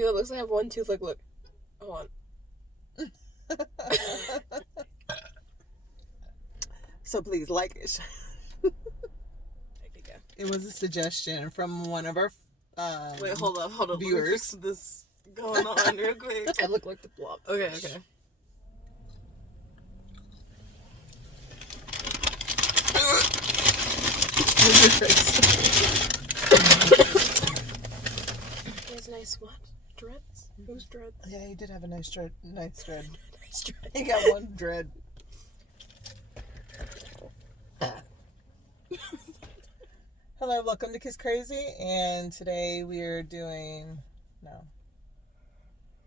do. It looks like I have one tooth. Like, look. Hold on. So please like it. It was a suggestion from one of our wait, hold up. viewers. Let me fix this going on real quick. I look like the blob. Okay. He has nice what? Dreads? Who's dreads? Yeah, he did have a nice dread. Nice dread. He got one dread. Hello, welcome to Kisskrazzy, and today we are doing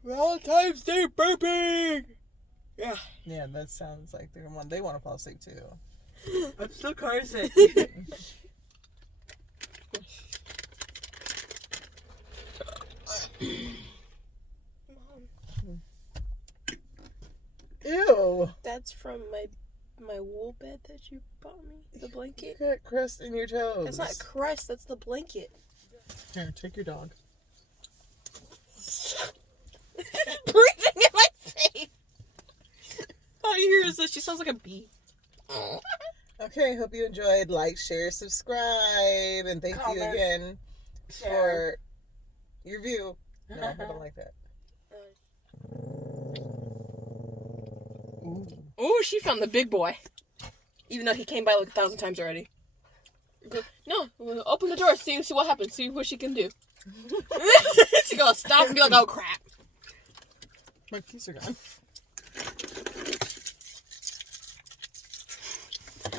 Valentine's Day burping. Yeah. Yeah, that sounds like they want to fall asleep too. I'm still car sick. Mom. Ew. That's from my wool bed that you bought me. The blanket. You got crust in your toes. That's not crust. That's the blanket. Here, take your dog. Breathing in my face. All you hear is that she sounds like a bee. Okay, hope you enjoyed. Like, share, subscribe, and thank you again for your view. No, I don't like that. Ooh, she found the big boy. Even though he came by like 1,000 times already. No, open the door, see what happens, see what she can do. She's gonna stop and be like, oh crap. My keys are gone.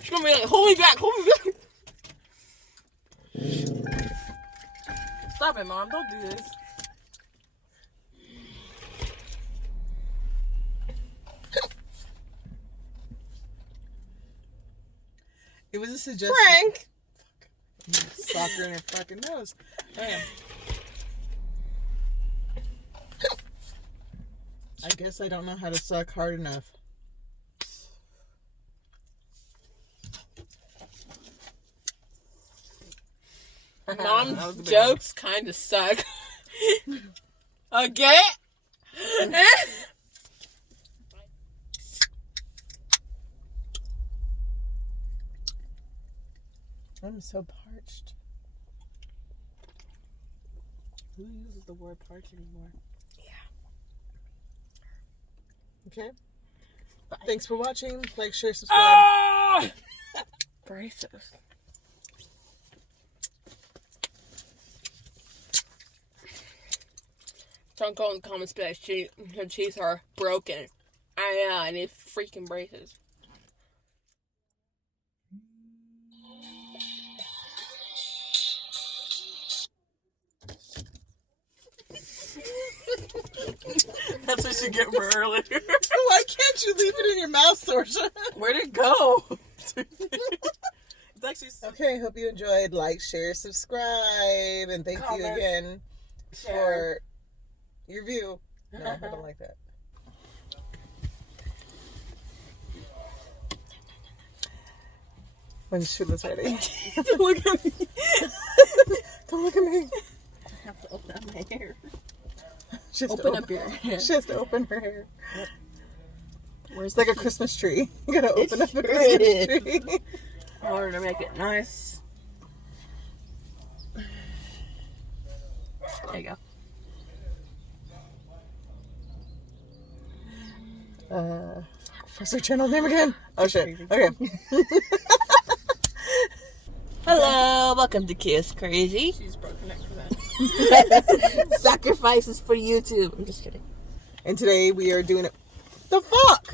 She's gonna be like, hold me back. Stop it, Mom, don't do this. It was a suggestion. Frank! Slap her in her fucking nose. I guess I don't know how to suck hard enough. Mom's jokes kind of suck. Okay? I'm so parched. Who uses the word parched anymore? Yeah. Okay. Bye. Thanks for watching. Like, share, subscribe. Braces. Don't go in the comments, but her teeth are broken. I need freaking braces. That's what you get for earlier. Why can't you leave it in your mouth, Sorsha? Where'd it go? It's actually okay, hope you enjoyed. Like, share, subscribe, and thank you again for your view. No, I don't like that. When Shula's ready. Don't look at me. Don't look at me. I have to open up my hair. Open up your hair. She has to open her hair. Yep. It's like a Christmas tree. You gotta open up a Christmas tree. In order to make it nice. There you go. What's her channel name again? Oh shit. Okay. Hello, welcome to Kisskrazzy. She's broken neck for that. Sacrifices for YouTube. I'm just kidding. And today we are doing it. The fuck?